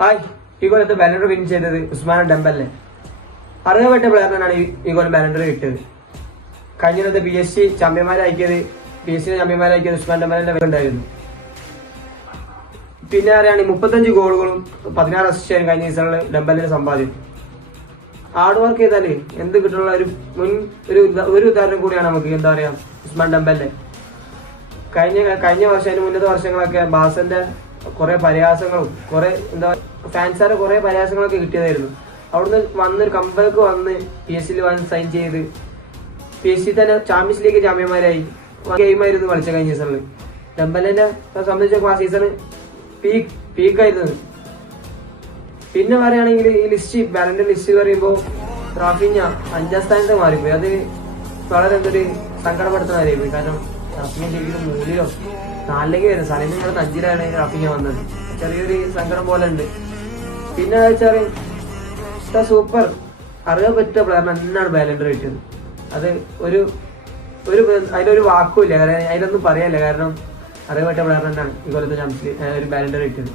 Hi ഈ കൊല്ലത്ത് ബാലൻഡർ win ചെയ്തത് ഉസ്മാൻ ഡെമ്പലിനെ. അറിയപ്പെട്ട പ്ലെയറിനാണ് ഈ കൊല്ലം ബാലൻഡർ കിട്ടിയത്. കഴിഞ്ഞ കൊല്ലത്തെ PSG ചാമ്പ്യന്മാരാക്കിയത് ഉസ്മാൻ ഡെമ്പലിന്റെ ഉണ്ടായിരുന്നു. പിന്നെ അറിയാണ് 35 ഗോളുകളും 16 അസിസ്റ്റും കഴിഞ്ഞ സീസണിൽ ഡെമ്പലിന് സമ്പാദ്യം. ഹാർഡ് വർക്ക് ചെയ്താല് എന്ത് കിട്ടുള്ള ഒരു ഉദാഹരണം കൂടിയാണ് നമുക്ക് എന്താ പറയാ ഉസ്മാൻ ഡെമ്പലിന്റെ. കഴിഞ്ഞ വർഷം അതിന് മുന്നത്തെ വർഷങ്ങളൊക്കെ ബാസന്റെ കുറെ പരിഹാസങ്ങളും കുറെ എന്താ ഫാൻസാരെ കുറെ പരിഹാസങ്ങളൊക്കെ കിട്ടിയതായിരുന്നു. അവിടുന്ന് വന്നൊരു കമ്പനിക്ക് വന്ന് PSG വന്ന് സൈൻ ചെയ്ത് PSG തന്നെ ചാമ്പ്യൻസ് ലീഗ് ചാമ്പ്യന്മാരായി. ഗെയിമായിരുന്നു കളിച്ച കഴിഞ്ഞ സീസണിൽ. ഡെമ്പലിനെ സംബന്ധിച്ച് ആ സീസൺ പീക്കായിരുന്നു. പിന്നെ പറയുകയാണെങ്കിൽ ഈ ബാലൻഡർ ലിസ്റ്റ് പറയുമ്പോൾ റാഫിഞ്ഞ 5ാം സ്ഥാനത്ത് മാറിപ്പോയി. അത് വളരെ എന്തൊരു സങ്കടപ്പെടുത്തുന്ന കാര്യമായി. കാരണം റാഫിഞ്ഞ ശരിക്കും 3-ലോ 4ലേക്ക് വരും. സ്ഥലത്ത് ഞങ്ങൾ 5ലാണ് റാഫിഞ്ഞ വന്നത്. ചെറിയൊരു സങ്കടം പോലെ ഉണ്ട്. പിന്നെ വെച്ചാൽ സൂപ്പർ അറിയാൻ പ്ലെയറിന് തന്നെയാണ് ബാലൻഡർ കിട്ടിയത്. അത് അതിലൊരു വാക്കുമില്ല, അതിലൊന്നും പറയാനില്ല. കാരണം അറിയപ്പെട്ട പ്ലെയർ തന്നെയാണ് ഈ കൊല്ലത്തെ ഒരു ബാലൻഡർ കിട്ടിയത്.